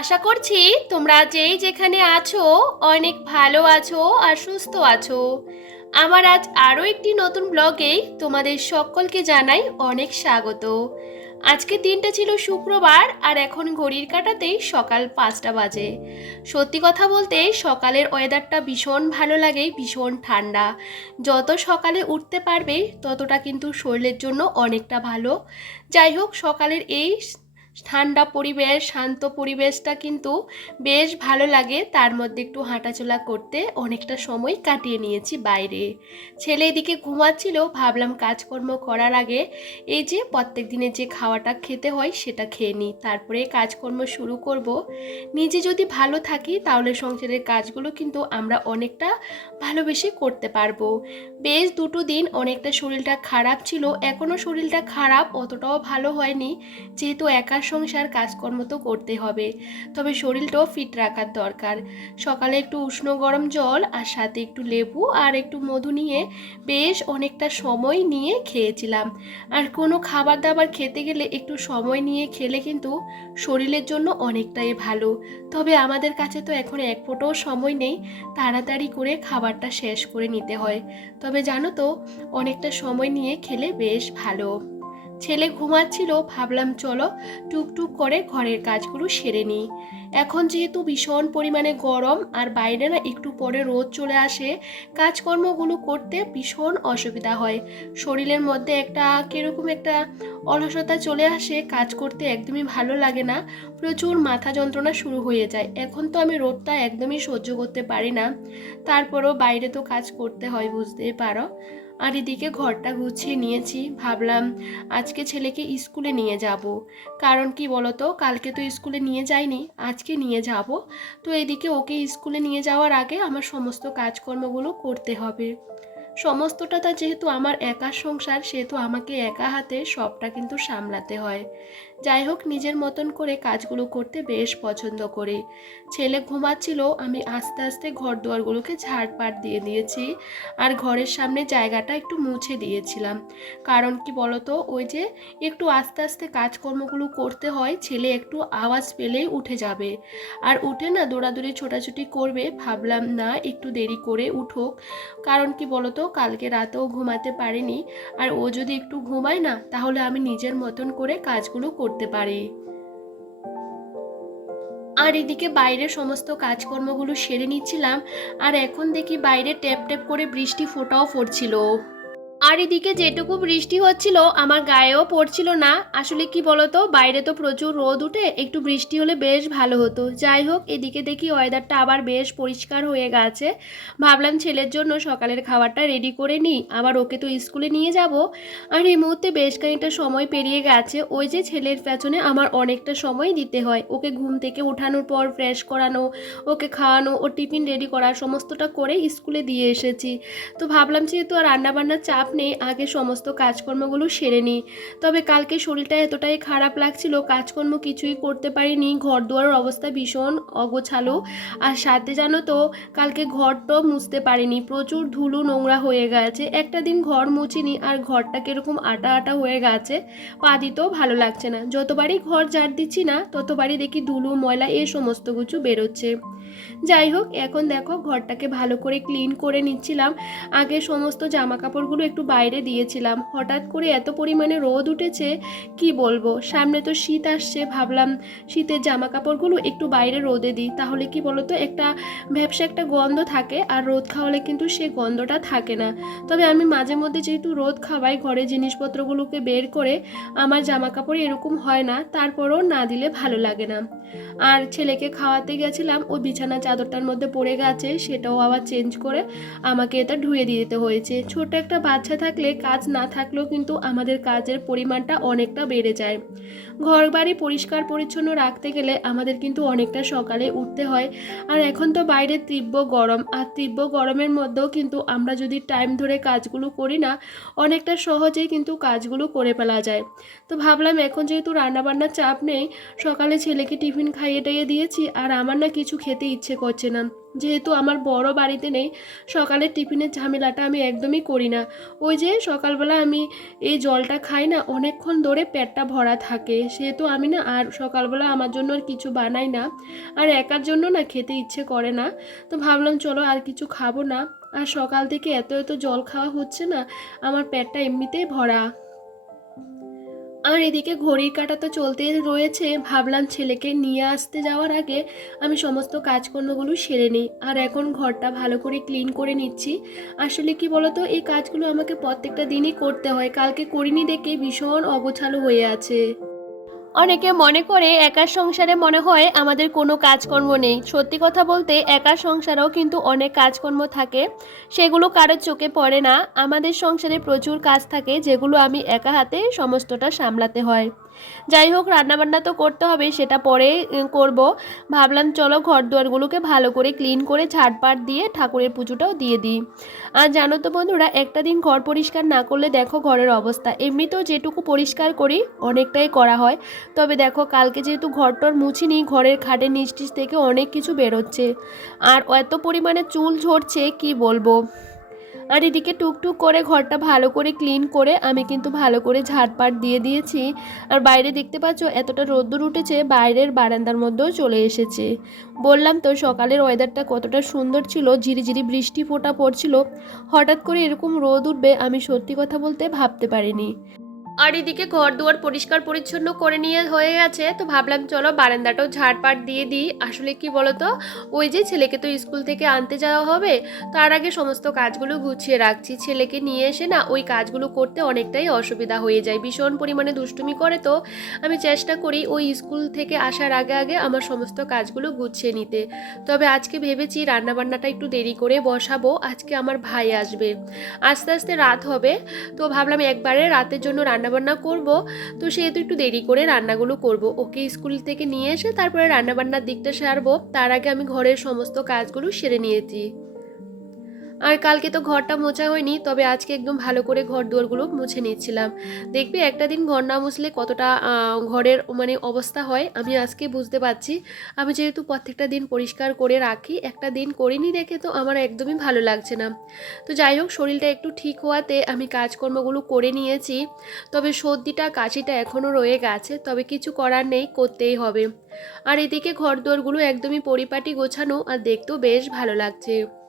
আশা করছি তোমরা যেই যেখানে আছো, অনেক ভালো আছো আর সুস্থ আছো। আমার আজ আরও একটি নতুন ব্লগে তোমাদের সকলকে জানাই অনেক স্বাগত। আজকে দিনটা ছিল শুক্রবার আর এখন ঘড়ির কাটাতেই সকাল পাঁচটা বাজে। সত্যি কথা বলতে সকালের ওয়েদারটা ভীষণ ভালো লাগে, ভীষণ ঠান্ডা। যত সকালে উঠতে পারবে, ততটা কিন্তু শরীরের জন্য অনেকটা ভালো। যাই হোক, সকালের এই ঠান্ডা পরিবেশ, শান্ত পরিবেশটা কিন্তু বেশ ভালো লাগে। তার মধ্যে একটু হাঁটাচলা করতে অনেকটা সময় কাটিয়ে নিয়েছি বাইরে। ছেলে এদিকে ঘুমাচ্ছিল, ভাবলাম কাজকর্ম করার আগে এই যে প্রত্যেক দিনের যে খাওয়াটা খেতে হয় সেটা খেয়ে নিই। তারপরে কাজকর্ম শুরু করব। নিজে যদি ভালো থাকি তাহলে সংসারের কাজগুলো কিন্তু আমরা অনেকটা ভালোবেসে করতে পারব। বেশ দুটো দিন অনেকটা শরীরটা খারাপ ছিল এখনও শরীরটা খারাপ, অতটাও ভালো হয়নি। যেহেতু একার সংসার কাজকর্ম তো করতে হবে। তবে শরীরটাও ফিট রাখার দরকার। সকালে একটু উষ্ণ গরম জল আর সাথে একটু লেবু আর একটু মধু নিয়ে বেশ অনেকটা সময় নিয়ে খেয়েছিলাম। আর কোনো খাবার দাবার খেতে গেলে একটু সময় নিয়ে খেলে কিন্তু শরীরের জন্য অনেকটাই ভালো। তবে আমাদের কাছে তো এখন এক ফোঁটাও সময় নেই, তাড়াতাড়ি করে খাবারটা শেষ করে নিতে হয়। তবে জানো তো, অনেকটা সময় নিয়ে খেলে বেশ ভালো। ছেলে ঘুমাচ্ছিল, ভাবলাম চলো টুকটুক করে ঘরের কাজগুলো সেরে নিই। এখন যেহেতু ভীষণ পরিমাণে গরম আর বাইরে না একটু পরে রোদ চলে আসে, কাজকর্মগুলো করতে ভীষণ অসুবিধা হয়। শরীরের মধ্যে একটা কীরকম একটা অলসতা চলে আসে, কাজ করতে একদমই ভালো লাগে না, প্রচুর মাথা যন্ত্রণা শুরু হয়ে যায়। এখন তো আমি রোদটা একদমই সহ্য করতে পারি না, তারপরও বাইরে তো কাজ করতে হয় বুঝতেই পারো? আর এদিকে ঘরটা গুছিয়ে নিয়েছি। ভাবলাম, আজকে ছেলেকে স্কুলে নিয়ে যাব। কারণ কি বলতো, কালকে তো স্কুলে নিয়ে যাইনি, আজকে নিয়ে যাব। তো এদিকে ওকে স্কুলে নিয়ে যাওয়ার আগে আমার সমস্ত কাজকর্মগুলো করতে হবে। সমস্তটা তা যেহেতু আমার একা সংসার, সেহেতু আমাকে একা হাতে সবটা কিন্তু সামলাতে হয়। যাই হোক নিজের মতন করে কাজগুলো করতে বেশ পছন্দ করি। ছেলে ঘুমাচ্ছিল, আমি আস্তে আস্তে ঘর দুয়ারগুলোকে ঝাড়পাট দিয়ে দিয়েছি আর ঘরের সামনে জায়গাটা একটু মুছে দিয়েছিলাম। কারণ কি বলতো, ওই যে একটু আস্তে আস্তে কাজকর্মগুলো করতে হয়, ছেলে একটু আওয়াজ পেলেই উঠে যাবে। আর উঠে না দৌড়াদৌড়ি ছোটাছুটি করবে, ভাবলাম না একটু দেরি করে উঠুক। কারণ কি বলতো, কালকে রাতেও ঘুমাতে পারিনি। আর ও যদি একটু ঘুমায় না, তাহলে আমি নিজের মতন করে কাজগুলো করতে পারে। আর এদিকে বাইরে সমস্ত কাজকর্মগুলো সেরে নিচ্ছিলাম, আর এখন দেখি বাইরে ট্যাপ ট্যাপ করে বৃষ্টি ফোটাও পড়ছিল। আর এদিকে যেটুকু বৃষ্টি হচ্ছিল, আমার গায়েও পড়ছিল না। আসলে কি বলতো, বাইরে তো প্রচুর রোদ উঠে, একটু বৃষ্টি হলে বেশ ভালো হতো। যাই হোক, এদিকে দেখি ওয়েদারটা আবার বেশ পরিষ্কার হয়ে গেছে। ভাবলাম ছেলের জন্য সকালের খাবারটা রেডি করে নিই, আবার ওকে তো স্কুলে নিয়ে যাব। আর এই মুহূর্তে বেশ খানিকটা সময় পেরিয়ে গেছে, ওই যে ছেলের পেছনে আমার অনেকটা সময় দিতে হয়। ওকে ঘুম থেকে উঠানোর পর ফ্রেশ করানো, ওকে খাওয়ানো ও টিফিন রেডি করা সমস্তটা করে স্কুলে দিয়ে এসেছি। তো ভাবলাম যেহেতু আর রান্নাবান্নার চাপ নেই, আগে সমস্ত কাজকর্মগুলো সেরে নিই। তবে কালকে শরীরটা এতটাই খারাপ লাগছিল, কাজকর্ম কিছুই করতে পারিনি ঘর দুয়ারের অবস্থা ভীষণ অগোছালো। আর সাথে জানো তো, কালকে ঘরটাও মুছতে পারিনি, প্রচুর ধুলো নোংরা হয়ে গেছে। একটা দিন ঘর মুছিনি, আর ঘরটা কীরকম আটা আটা হয়ে গেছে, পা দিতেও ভালো লাগছে না। যতবারই ঘর ঝাড় দিচ্ছি না, ততবারই দেখি ধুলো, ময়লা এই সমস্ত কিছু বেরোচ্ছে। যাই হোক, এখন দেখো, ঘরটাকে ভালো করে ক্লিন করে নিচ্ছিলাম। আগে সমস্ত জামা কাপড়গুলো একটু বাইরে দিয়েছিলাম। হঠাৎ করে এত পরিমাণে রোদ উঠেছে, কি বলব? সামনে তো শীত আসছে, ভাবলাম শীতের জামা কাপড়গুলো একটু বাইরে রোদে দিই। তাহলে কি বলতো? একটা ভ্যাবসা একটা গন্ধ থাকে, আর রোদ খাওয়ালে কিন্তু সে গন্ধটা থাকে না। তবে আমি মাঝে মধ্যে যেহেতু রোদ খাওয়াই, ঘরে জিনিসপত্রগুলোকে বের করে, আমার জামা কাপড় এরকম হয় না, তারপরও না দিলে ভালো লাগে না। আর ছেলেকে খাওয়াতে গেছিলাম ও বিছানা চাদরটার মধ্যে পড়ে গেছে, সেটাও আবার চেঞ্জ করে আমাকে এটা ধুয়ে দিয়ে দিতে হয়েছে। ছোট একটা বাচ্চা থাকলে, কাজ না থাকলেও কিন্তু আমাদের কাজের পরিমাণটা অনেকটা বেড়ে যায়। ঘর বাড়ি পরিষ্কার পরিচ্ছন্ন রাখতে গেলে আমাদের কিন্তু অনেকটা সকালে উঠতে হয়। আর এখন তো বাইরে তীব্র গরম, আর তীব্র গরমের মধ্যেও কিন্তু আমরা যদি টাইম ধরে কাজগুলো করি না, অনেকটা সহজেই কিন্তু কাজগুলো করে ফেলা যায়। তো ভাবলাম এখন যেহেতু রান্নাবান্নার চাপ নেই, সকালে ছেলেকে টিফিন খাইয়ে টাইয়ে দিয়েছি, আর আমার না কিছু খেতে ইচ্ছে করছে না। যেহেতু আমার বড় বাড়িতে নেই সকালের টিফিনের ঝামেলাটা আমি একদমই করি না। ওই যে সকালবেলা আমি এই জলটা খাই না, অনেকক্ষণ ধরে পেটটা ভরা থাকে। সেহেতু আমি না আর সকালবেলা আমার জন্য আর কিছু বানাই না। আর একার জন্য না খেতে ইচ্ছে করে না। তো ভাবলাম চলো আর কিছু খাব না। আর সকাল থেকে এত এত জল খাওয়া হচ্ছে না, আমার পেটটা এমনিতেই ভরা। আর এদিকে ঘড়ির কাটা তো চলতে রয়েছে, ভাবলাম ছেলেকে নিয়ে আসতে যাওয়ার আগে আমি সমস্ত কাজকর্মগুলো সেরে নিই। আর এখন ঘরটা ভালো করে ক্লিন করে নিচ্ছি। আসলে কি বলতো, এই কাজগুলো আমাকে প্রত্যেকটা দিনই করতে হয়। কালকে করিনি দেখে ভীষণ অগোছালো হয়ে আছে। অনেকে মনে করে একার সংসারে মনে হয় আমাদের কোনো কাজকর্ম নেই। সত্যি কথা বলতে একার সংসারেও কিন্তু অনেক কাজকর্ম থাকে। সেগুলো কারোর চোখে পড়ে না। আমাদের সংসারে প্রচুর কাজ থাকে যেগুলো আমি একা হাতে সমস্তটা সামলাতে হয়। যাই হোক, রান্নাবান্না তো করতে হবে, সেটা পরে করব। ভাবলাম চলো ঘর দুয়ারগুলোকে ভালো করে ক্লিন করে ঝাড়পাট দিয়ে ঠাকুরের পুজোটাও দিয়ে দিই। আর জানো তো বন্ধুরা, একটা দিন ঘর পরিষ্কার না করলে দেখো ঘরের অবস্থা। এমনিতেও যেটুকু পরিষ্কার করি, অনেকটাই করা হয়। তবে দেখো, কালকে যেহেতু ঘরটর মুছিনি, ঘরের খাটের নিচ থেকে অনেক কিছু বেরোচ্ছে। আর এত পরিমাণে চুল ঝরছে, কি বলব? আর এদিকে টুকটুক করে ঘরটা ভালো করে ক্লিন করে আমি কিন্তু ভালো করে ঝাড়পাট দিয়ে দিয়েছি। আর বাইরে দেখতে পাচ্ছ এতটা রোদ্দুর উঠেছে, বাইরের বারান্দার মধ্যেও চলে এসেছে। বললাম তো সকালের ওয়েদারটা কতটা সুন্দর ছিল, ঝিরিঝিরি বৃষ্টি ফোটা পড়ছিল। হঠাৎ করে এরকম রোদ উঠবে আমি সত্যি কথা বলতে ভাবতে পারিনি। আর এদিকে ঘর দুয়ার পরিষ্কার পরিচ্ছন্ন করে নিয়ে হয়ে গেছে। তো ভাবলাম, চলো বারান্দাটাও ঝাড়পাট দিয়ে দিই। আসলে কি বলতো, ওই যে ছেলেকে তো স্কুল থেকে আনতে যাওয়া হবে, তার আগে সমস্ত কাজগুলো গুছিয়ে রাখছি। ছেলেকে নিয়ে এসে না, ওই কাজগুলো করতে অনেকটাই অসুবিধা হয়ে যায়। ভীষণ পরিমাণে দুষ্টুমি করে তো। আমি চেষ্টা করি ওই স্কুল থেকে আসার আগে আগে আমার সমস্ত কাজগুলো গুছিয়ে নিতে। তবে আজকে ভেবেছি রান্নাবান্নাটা একটু দেরি করে বসাবো। আজকে আমার ভাই আসবে। আস্তে আস্তে রাত হবে। তো ভাবলাম একবারে রাতের জন্য রান্নাবান্না করব। তো সেহেতু একটু দেরি করে রান্নাগুলো করব। ওকে স্কুল থেকে নিয়ে এসে তারপরে রান্নাবান্নার দিকটা সারবো। তার আগে আমি ঘরের সমস্ত কাজগুলো সেরে নিয়েছি। আর কালকে তো ঘরটা মোছা হয়নি, তবে আজকে একদম ভালো করে ঘর দুয়ারগুলো মুছে নিচ্ছিলাম দেখবি একটা দিন ঘর না মুছলে কতটা ঘরের মানে অবস্থা হয়, আমি আজকে বুঝতে পারছি। আমি যেহেতু প্রত্যেকটা দিন পরিষ্কার করে রাখি, একটা দিন করিনি দেখে তো আমার একদমই ভালো লাগছে না। তো যাই হোক, শরীরটা একটু ঠিক হওয়াতে আমি কাজকর্মগুলো করে নিয়েছি, তবে সর্দিটা, কাশিটা এখনও রয়ে গেছে, তবে কিছু করার নেই, করতেই হবে। আর এদিকে ঘর দুয়ারগুলো একদমই পরিপাটি গোছানো, আর দেখতেও বেশ ভালো লাগছে।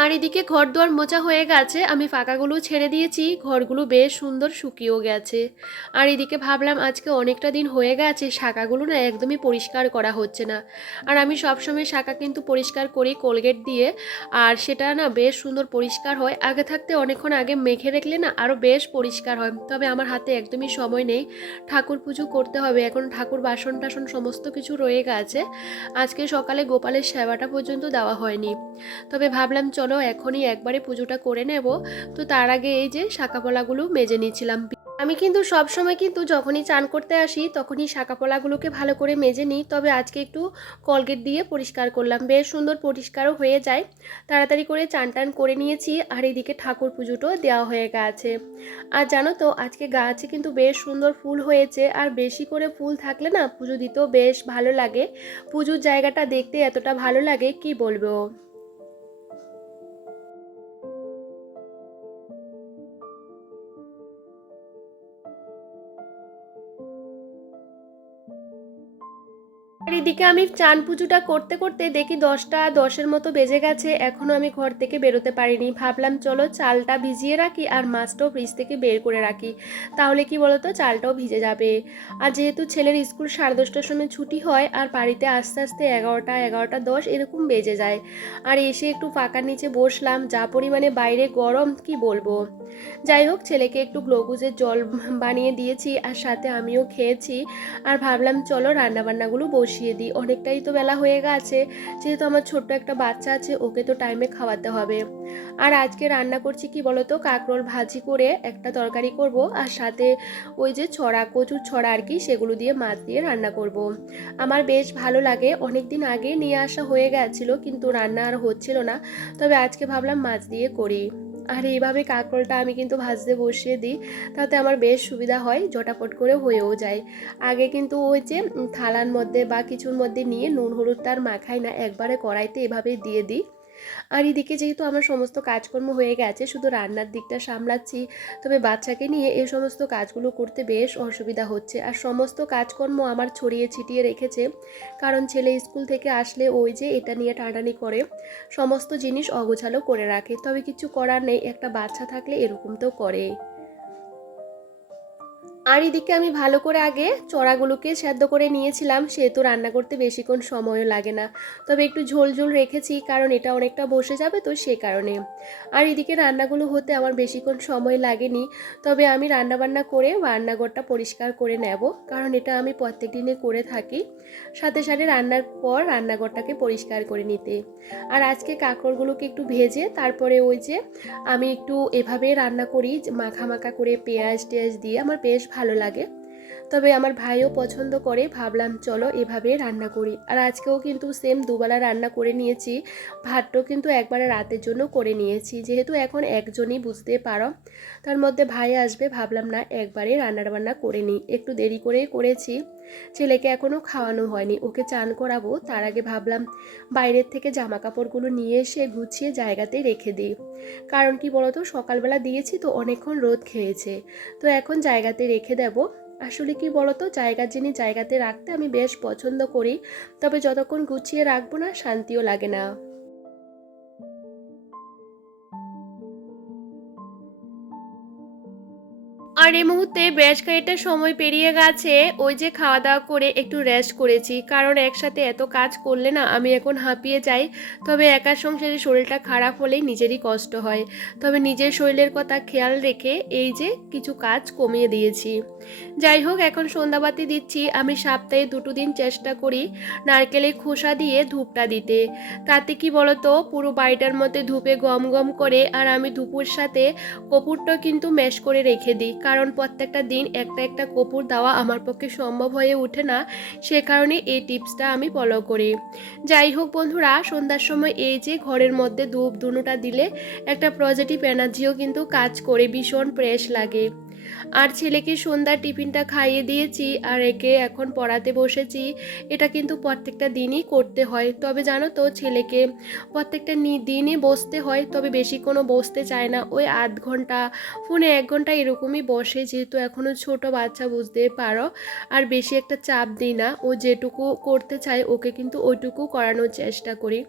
আর এদিকে ঘর দুয়ার মোচা হয়ে গেছে, আমি ফাঁকাগুলো ছেড়ে দিয়েছি, ঘরগুলো বেশ সুন্দর শুকিয়েও গেছে। আর এদিকে ভাবলাম আজকে অনেকটা দিন হয়ে গেছে, শাখাগুলো না একদমই পরিষ্কার করা হচ্ছে না। আর আমি সবসময় শাখা কিন্তু পরিষ্কার করি কোলগেট দিয়ে, আর সেটা না বেশ সুন্দর পরিষ্কার হয়। আগে থাকতে অনেকক্ষণ আগে মেখে রাখলে না আরও বেশ পরিষ্কার হয়, তবে আমার হাতে একদমই সময় নেই। ঠাকুর পুজো করতে হবে, এখন ঠাকুর বাসন টাসন সমস্ত কিছু রয়ে গেছে। আজকে সকালে গোপালের সেবাটা পর্যন্ত দেওয়া হয়নি। তবে ভাবলাম চলো এখনই একবারে পুজোটা করে নেব। তো তার আগে এই যে শাকাপলাগুলো মেজে নিয়েছিলাম। আমি কিন্তু সব সময় কিন্তু যখনই চান করতে আসি, তখনই শাকাপলাগুলোকে ভালো করে মেজে নিই। তবে আজকে একটু কলগেট দিয়ে পরিষ্কার করলাম। বেশ সুন্দর পরিষ্কারও হয়ে যায়। তাড়াতাড়ি করে চান টান করে নিয়েছি আর এদিকে ঠাকুর পুজোটাও দেওয়া হয়ে গেছে। আর জানো তো, আজকে গাছে কিন্তু বেশ সুন্দর ফুল হয়েছে। আর বেশি করে ফুল থাকলে না পুজো দিতেও বেশ ভালো লাগে। পুজোর জায়গাটা দেখতে এতটা ভালো লাগে, কি বলব? এদিকে আমি চান পুজোটা করতে করতে দেখি দশটা দশের মতো বেজে গেছে। এখনও আমি ঘর থেকে বেরোতে পারিনি। ভাবলাম, চলো চালটা ভিজিয়ে রাখি আর মাছটাও ফ্রিজ থেকে বের করে রাখি। তাহলে কি বলতো, চালটাও ভিজে যাবে। আর যেহেতু ছেলের স্কুল সাড়ে দশটার সময় ছুটি হয় আর বাড়িতে আস্তে আস্তে এগারোটা এগারোটা দশ এরকম বেজে যায়। আর এসে একটু ফাঁকার নিচে বসলাম। যা পরিমাণে বাইরে গরম, কি বলব? যাই হোক, ছেলেকে একটু গ্লুকোজের জল বানিয়ে দিয়েছি আর সাথে আমিও খেয়েছি। আর ভাবলাম, চলো রান্নাবান্নাগুলো বসিয়ে দিই। অনেকটাই তো বেলা হয়ে গেছে, যেহেতু আমার ছোট্ট একটা বাচ্চা আছে, ওকে তো টাইমে খাওয়াতে হবে। আর আজকে রান্না করছি কি বলতো, কাঁকরোল ভাজি করে একটা তরকারি করব, আর সাথে ওই যে ছড়া, কচুর ছড়া আর কি, সেগুলো দিয়ে মাছ দিয়ে রান্না করব। আমার বেশ ভালো লাগে অনেক দিন আগে নিয়ে আসা হয়ে গেছিল, কিন্তু রান্না আর হচ্ছিল না। তবে আজকে ভাবলাম মাছ দিয়ে করি। আর এইভাবে কাঁকরোলটা আমি কিন্তু ভাজতে বসিয়ে দিই, তাতে আমার বেশ সুবিধা হয় জটাপট করে হয়েও যায়। আগে কিন্তু ওই যে থালার মধ্যে বা কিছুর মধ্যে নিয়ে নুন হলুদটা আর মাখাই না, একবারে কড়াইতে এভাবেই দিয়ে দিই। আর এদিকে যেহেতু আমার সমস্ত কাজকর্ম হয়ে গেছে, শুধু রান্নার দিকটা সামলাচ্ছি, তবে বাচ্চাকে নিয়ে এই সমস্ত কাজগুলো করতে বেশ অসুবিধা হচ্ছে। আর সমস্ত কাজকর্ম আমার ছড়িয়ে ছিটিয়ে রেখেছে, কারণ ছেলে স্কুল থেকে আসলে ওই যে এটা নিয়ে টানাটানি করে, সমস্ত জিনিস অগোছালো করে রাখে। তবে কিছু করার নেই, একটা বাচ্চা থাকলে এরকম তো করে। আর এদিকে আমি ভালো করে আগে চড়াগুলোকে সেদ্ধ করে নিয়েছিলাম, সেহেতু রান্না করতে বেশিক্ষণ সময়ও লাগে না। তবে একটু ঝোল ঝোল রেখেছি, কারণ এটা অনেকটা বসে যাবে তো সে কারণে। আর এদিকে রান্নাগুলো হতে আমার বেশিক্ষণ সময় লাগেনি, তবে আমি রান্নাবান্না করে রান্নাঘরটা পরিষ্কার করে নেব, কারণ এটা আমি প্রত্যেক দিনে করে থাকি। সাথে সাথে রান্নার পর রান্নাঘরটাকে পরিষ্কার করে নিতে। আর আজকে কাঁকড়গুলোকে একটু ভেজে, তারপরে ওই যে আমি একটু এভাবে রান্না করি, মাখা মাখা করে পেঁয়াজ টেয়াজ দিয়ে, আমার বেশ ভালো লাগে। তবে আমার ভাইও পছন্দ করে, ভাবলাম চলো এভাবে রান্না করি। আর আজকেও কিন্তু সেম দুবেলা রান্না করে নিয়েছি। ভাতটাও কিন্তু একবারে রাতের জন্য করে নিয়েছি। যেহেতু এখন একজনই, বুঝতে পারো? তার মধ্যে ভাই আসবে, ভাবলাম না একবারে রান্নার বান্না করে নিই। একটু দেরি করে করেছি। ছেলেকে এখনও খাওয়ানো হয়নি। ওকে চান করাবো। তার আগে ভাবলাম বাইরের থেকে জামা কাপড়গুলো নিয়ে এসে গুছিয়ে জায়গাতে রেখে দিই। কারণ কি বলতো? সকালবেলা দিয়েছি তো অনেকক্ষণ রোদ খেয়েছে। তো এখন জায়গাতে রেখে দেব। আসলে কি বলতো? জায়গা জিনিস জায়গাতে রাখতে আমি বেশ পছন্দ করি। তবে যতক্ষণ গুছিয়ে রাখব না, শান্তিও লাগে না। আর এই মুহূর্তে বেশ খানিকটা সময় পেরিয়ে গেছে। ওই যে খাওয়া দাওয়া করে একটু রেস্ট করেছি। কারণ একসাথে এত কাজ করলে না আমি এখন হাঁপিয়ে যাই। তবে একার সংসারে শরীরটা খারাপ হলেই নিজেরই কষ্ট হয়। তবে নিজের শরীরের কথা খেয়াল রেখে এই যে কিছু কাজ কমিয়ে দিয়েছি। যাই হোক, এখন সন্ধ্যাবাতি দিচ্ছি। আমি সপ্তাহে দুটো দিন চেষ্টা করি নারকেলের খোসা দিয়ে ধূপটা দিতে। তাতে কি বলতো, পুরো বাড়িটার মধ্যে ধূপে গম গম করে আর আমি ধূপুর সাথে কপুরটা কিন্তু ম্যাশ করে রেখে দিই। কারণ প্রত্যেকটা দিন একটা একটা কপুর দেওয়া আমার পক্ষে সম্ভব হয়ে ওঠে না, সে কারণে এই টিপসটা আমি ফলো করি। যাই হোক বন্ধুরা, সন্ধ্যার সময় এই যে ঘরের মধ্যে ধূপ দুনুটা দিলে একটা পজিটিভ এনার্জিও কিন্তু কাজ করে, ভীষণ ফ্রেশ লাগে। আর ছেলেকে সন্ধ্যার টিফিনটা খাইয়ে দিয়েছি আর একে এখন পড়াতে বসেছি। এটা কিন্তু প্রত্যেকটা দিনই করতে হয়। তবে জানো তো, ছেলেকে প্রত্যেকটা নি- দিনই বসতে হয়, তবে বেশি কোনো বসতে চায় না। ওই আধ ঘণ্টা, ফোনে এক ঘণ্টা এরকমই বসে। যেহেতু এখনও ছোট বাচ্চা, বুঝতে পারো। আর বেশি একটা চাপ দিই না। ও যেটুকু করতে চায়, ওকে কিন্তু ওইটুকু করানোর চেষ্টা করি।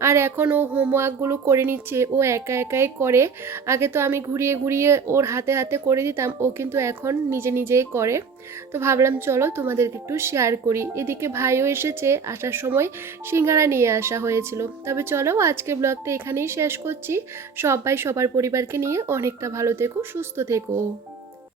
আর এখন ও হোমওয়ার্কগুলো করে নিচ্ছে। ও একা একাই করে। আগে তো আমি ঘুরিয়ে ঘুরিয়ে ওর হাতে হাতে করে দিতাম। ও কিন্তু এখন নিজে নিজেই করে। তো ভাবলাম, চলো তোমাদেরকে একটু শেয়ার করি। এদিকে ভাইও এসেছে, আসার সময় সিঙ্গারা নিয়ে আসা হয়েছিল। তবে চলো আজকে ব্লগটা এখানেই শেষ করছি। সবাই, সবার পরিবারকে নিয়ে অনেকটা ভালো থেকো, সুস্থ থেকো।